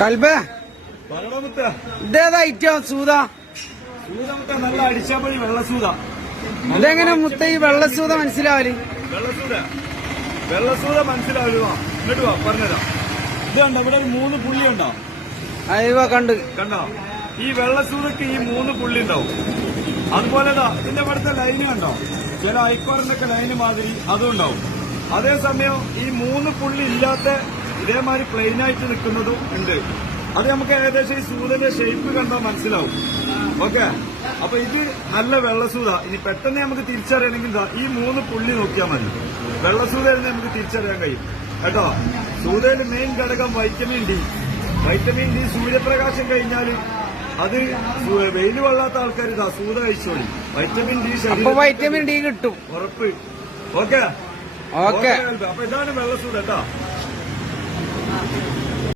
കൽബേ ഇതെങ്ങനെ മുത്ത ഈ വെള്ളസൂത മനസ്സിലാവല് വെള്ളസൂത വെള്ളസൂത ഈ വെള്ളസൂതക്ക് ഈ മൂന്ന് പുള്ളി ഉണ്ടാവും അതുപോലെ ഇതിന്റെ ഇവിടുത്തെ ലൈന് കണ്ടോ ചില ഐക്കോറിന്റെ ലൈന് മാതിരി അതും ഉണ്ടാവും അതേസമയം ഈ മൂന്ന് പുള്ളി ഇല്ലാത്ത ഇതേമാതിരി പ്ലെയിൻ ആയിട്ട് നിൽക്കുന്നതും ഉണ്ട് അത് നമുക്ക് ഏകദേശം ഈ സൂര്യന്റെ ഷേപ്പ് കണ്ടാൽ മനസ്സിലാവും ഓക്കെ അപ്പൊ ഇത് നല്ല വെള്ളസൂത ഇനി പെട്ടെന്ന് നമുക്ക് തിരിച്ചറിയണമെങ്കിൽ ഈ മൂന്ന് പുള്ളി നോക്കിയാൽ മതി വെള്ളസൂത തന്നെ നമുക്ക് തിരിച്ചറിയാൻ കഴിയും കേട്ടോ സൂര്യയിൽ മെയിൻ ഘടകം വൈറ്റമിൻ ഡി വൈറ്റമിൻ ഡി സൂര്യപ്രകാശം കഴിഞ്ഞാൽ അത് വെയിൽ വെള്ളാത്ത ആൾക്കാർ ഇതാ സൂത കഴിച്ചോളി വൈറ്റമിൻ ഡി വൈറ്റമിൻ ഡി കിട്ടും ഉറപ്പ് ഓക്കെ അപ്പൊ ഇതാണ് വെള്ളസൂത കേട്ടോ